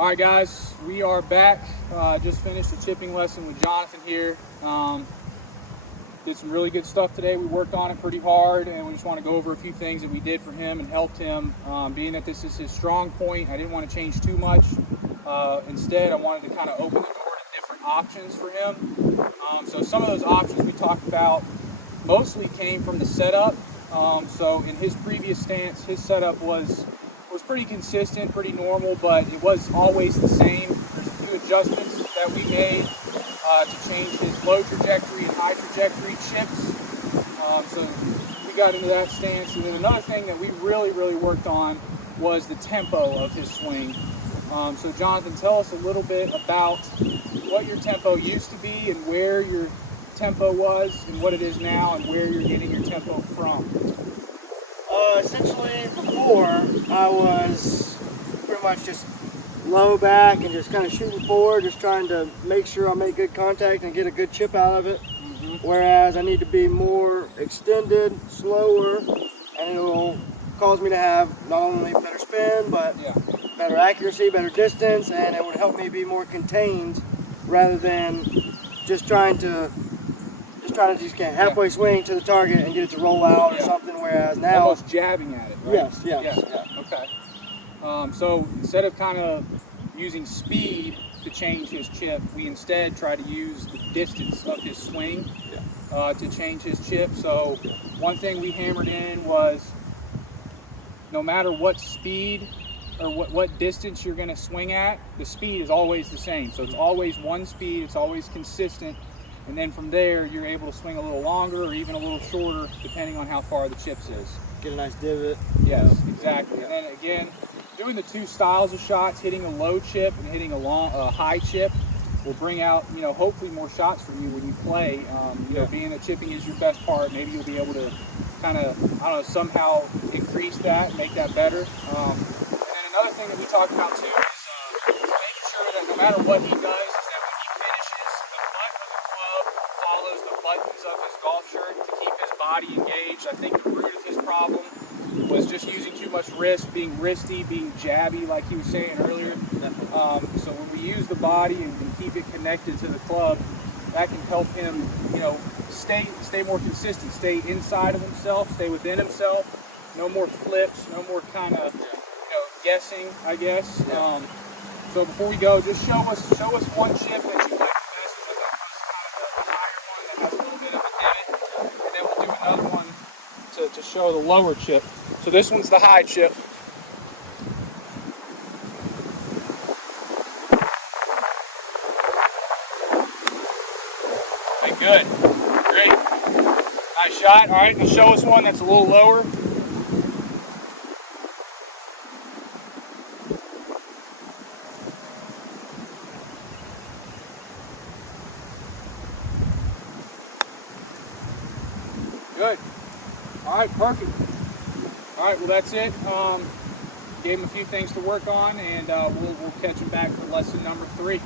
All right, guys, we are back. Just finished a chipping lesson with Jonathan here. Did some really good stuff today. We worked on it pretty hard, and we just want to go over a few things that we did for him and helped him. Being that this is his strong point, I didn't want to change too much. Instead, I wanted to kind of open the door to different options for him. So some of those options we talked about mostly came from the setup. So in his previous stance, his setup was pretty consistent, pretty normal, but it was always the same. There's a few adjustments that we made to change his low trajectory and high trajectory chips. So we got into that stance. And then another thing that we really worked on was the tempo of his swing. So Jonathan, tell us a little bit about what your tempo used to be and where your tempo was and what it is now and where you're getting your tempo from. Essentially, before I was pretty much just low back and just kind of shooting forward, just trying to make sure I make good contact and get a good chip out of it. Whereas I need to be more extended, slower, and it will cause me to have not only better spin, but better accuracy, better distance, and it would help me be more contained rather than just trying to get halfway swing to the target and get it to roll out or something. Whereas now, almost jabbing at it, right? Yes. Okay. So instead of kind of using speed to change his chip, we instead try to use the distance of his swing to change his chip. So one thing we hammered in was no matter what speed or what distance you're going to swing at, the speed is always the same. So it's always one speed, it's always consistent. And then from there, you're able to swing a little longer or even a little shorter, depending on how far the chips is. Get a nice divot. Yes, exactly. And then again, doing the two styles of shots, hitting a low chip and hitting a high chip, will bring out, hopefully more shots for you when you play. Being that chipping is your best part, maybe you'll be able to kind of, somehow increase that, make that better. And then another thing that we talked about too is making sure that no matter what he does, buttons of his golf shirt to keep his body engaged. I think the root of his problem was just using too much wrist, being wristy, being jabby, like he was saying earlier. So when we use the body and keep it connected to the club, that can help him, stay more consistent, stay inside of himself, stay within himself. No more flips, no more kind of, guessing, I guess. So before we go, just show us one chip that you like. Another one to show the lower chip. So this one's the high chip. Okay, good. Great. Nice shot. All right, now show us one that's a little lower. Good. All right, perfect. All right, well, that's it. Gave him a few things to work on, and we'll catch him back for lesson number 3.